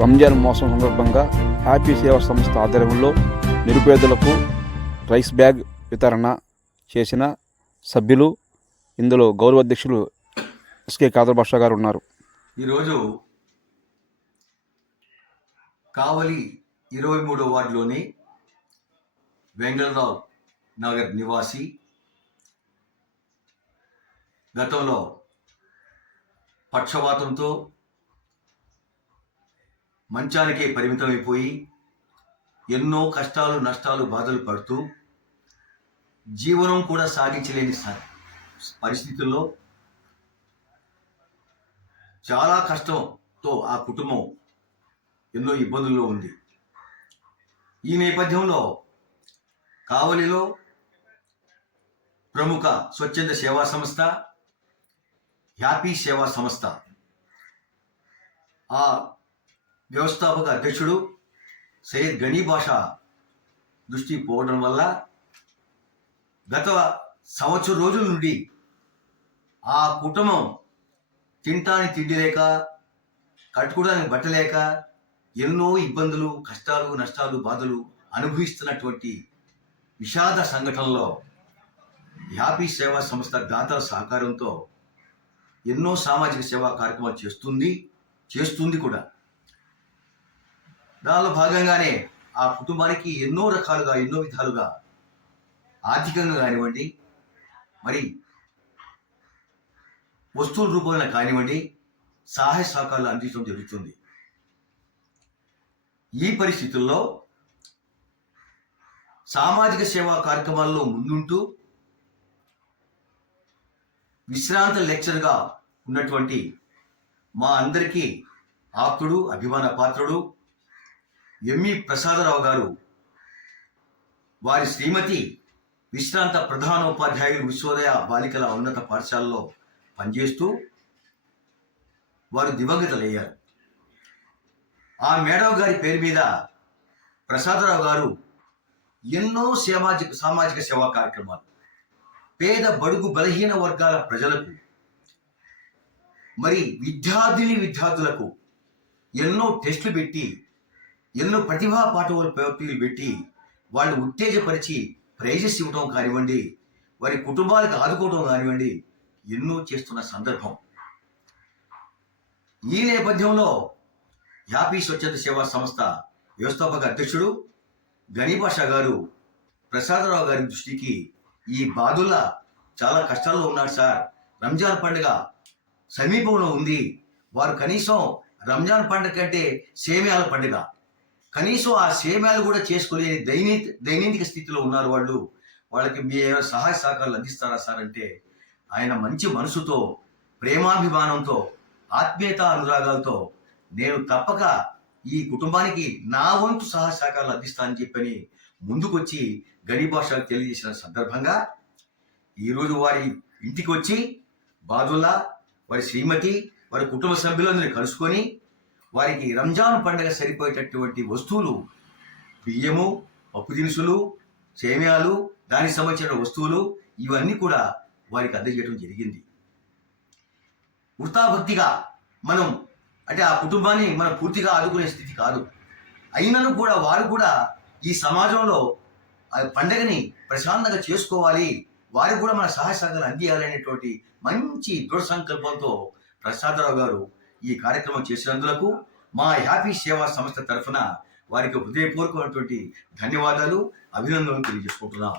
రంజాన్ మాసం సందర్భంగా హ్యాపీ సేవా సంస్థ ఆధ్వర్యంలో నిరుపేదలకు రైస్ బ్యాగ్ వితరణ చేసిన సభ్యులు, ఇందులో గౌరవ అధ్యక్షులు ఎస్కే ఖాదర్ బాషా గారు ఉన్నారు. ఈరోజు కావలి 23వ వార్డులోని వెంగళరావు నగర్ నివాసి గతంలో పక్షవాతంతో మంచానికే పరిమితమైపోయి ఎన్నో కష్టాలు, నష్టాలు, బాధలు పడుతూ జీవనం కూడా సాగించలేని పరిస్థితుల్లో చాలా కష్టంతో ఆ కుటుంబం ఎన్నో ఇబ్బందుల్లో ఉంది. ఈ నేపథ్యంలో కావలిలో ప్రముఖ స్వచ్ఛంద సేవా సంస్థ హ్యాపీ సేవా సంస్థ ఆ వ్యవస్థాపక అధ్యక్షుడు సయ్యద్ గనీ బాషా దృష్టి పోవడం వల్ల గత సంవత్సరం రోజుల నుండి ఆ కుటుంబం తినటానికి తిండి లేక, కట్టుకోవడానికి బట్ట లేక ఎన్నో ఇబ్బందులు, కష్టాలు, నష్టాలు, బాధలు అనుభవిస్తున్నటువంటి విషాద సంఘటనలో హ్యాపీ సేవా సంస్థ దాతల సహకారంతో ఎన్నో సామాజిక సేవా కార్యక్రమాలు చేస్తుంది కూడా. దానిలో భాగంగానే ఆ కుటుంబానికి ఎన్నో రకాలుగా, ఎన్నో విధాలుగా ఆర్థికంగా కానివ్వండి, మరి వస్తువుల రూపంలో కానివ్వండి, సహాయ సహకారాలు అందించడం జరుగుతుంది. ఈ పరిస్థితుల్లో సామాజిక సేవా కార్యక్రమాల్లో ముందుంటూ విశ్రాంత లెక్చరర్గా ఉన్నటువంటి మా అందరికీ ఆప్తుడు, అభిమాన పాత్రుడు ఎంఈ ప్రసాదరావు గారు, వారి శ్రీమతి విశ్రాంత ప్రధానోపాధ్యాయులు విశ్వోదయ బాలికల ఉన్నత పాఠశాలలో పనిచేస్తూ వారు దివంగతులయ్యారు. ఆ మేడం గారి పేరు మీద ప్రసాదరావు గారు ఎన్నో సామాజిక సేవా కార్యక్రమాలు పేద, బడుగు, బలహీన వర్గాల ప్రజలకు, మరి విద్యార్థులకు ఎన్నో టెస్టులు పెట్టి, ఎన్నో ప్రతిభా పోటీలు పెట్టి వాళ్ళు ఉత్తేజపరిచి ప్రైజెస్ ఇవ్వడం కానివ్వండి, వారి కుటుంబాలకు ఆదుకోవడం కానివ్వండి, ఎన్నో చేస్తున్న సందర్భం. ఈ నేపథ్యంలో హ్యాపీ స్వచ్ఛంద సేవా సంస్థ వ్యవస్థాపక అధ్యక్షుడు గనీ బాషా గారు ప్రసాదరావు గారి దృష్టికి, ఈ బాధుల్లా చాలా కష్టాల్లో ఉన్నారు సార్, రంజాన్ పండుగ సమీపంలో ఉంది, వారు కనీసం రంజాన్ పండుగ కంటే సేమ్యాల పండుగ, కనీసం ఆ సేమ్యాలు కూడా చేసుకోలేని దైనందిక స్థితిలో ఉన్నారు వాళ్ళకి మీ సహాయ సహకారాలు అందిస్తారా సార్ అంటే, ఆయన మంచి మనసుతో, ప్రేమాభిమానంతో, ఆత్మీయత అనురాగాలతో నేను తప్పక ఈ కుటుంబానికి నా వంతు సహాయ సహకారాలు అందిస్తానని చెప్పని ముందుకొచ్చి గనీ బాషాకు తెలియజేసిన సందర్భంగా ఈరోజు వారి ఇంటికి వచ్చి బాదుల్లా, వారి శ్రీమతి, వారి కుటుంబ సభ్యులందరినీ కలుసుకొని వారికి రంజాన్ పండుగ సరిపోయేటటువంటి వస్తువులు, బియ్యము, పప్పు దినుసులు, సేమ్యాలు, దానికి సంబంధించిన వస్తువులు ఇవన్నీ కూడా వారికి అందజేయడం జరిగింది. వృతాభక్తిగా మనం అంటే ఆ కుటుంబాన్ని మనం పూర్తిగా ఆదుకునే స్థితి కాదు, అయినను కూడా వారు కూడా ఈ సమాజంలో ఆ పండుగని ప్రశాంతంగా చేసుకోవాలి, వారికి కూడా మన సహాయ సహకారాలు అందియాలనేటువంటి మంచి దృఢ సంకల్పంతో ప్రసాదరావు గారు ఈ కార్యక్రమం చేసినందుకు మా హ్యాపీ సేవా సంస్థ తరఫున వారికి హృదయపూర్వకమైనటువంటి ధన్యవాదాలు, అభినందనలు తెలియజేసుకుంటున్నాం.